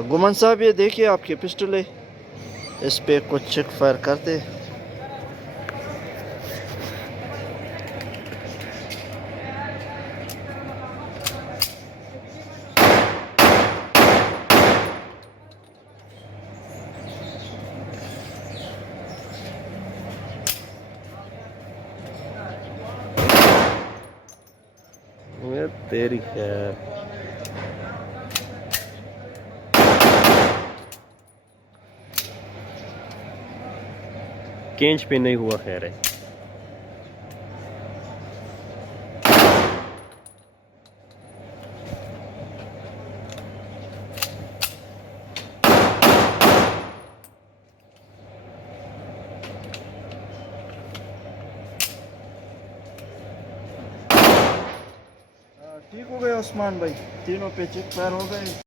गुमान साहब ये देखिए आपकी पिस्टल है, इस पे कुछ चेक फायर करते। तेरी खैर, केंच पे नहीं हुआ, खैर है। ठीक हो गया उस्मान भाई, तीनों पे चेक फायर हो गए।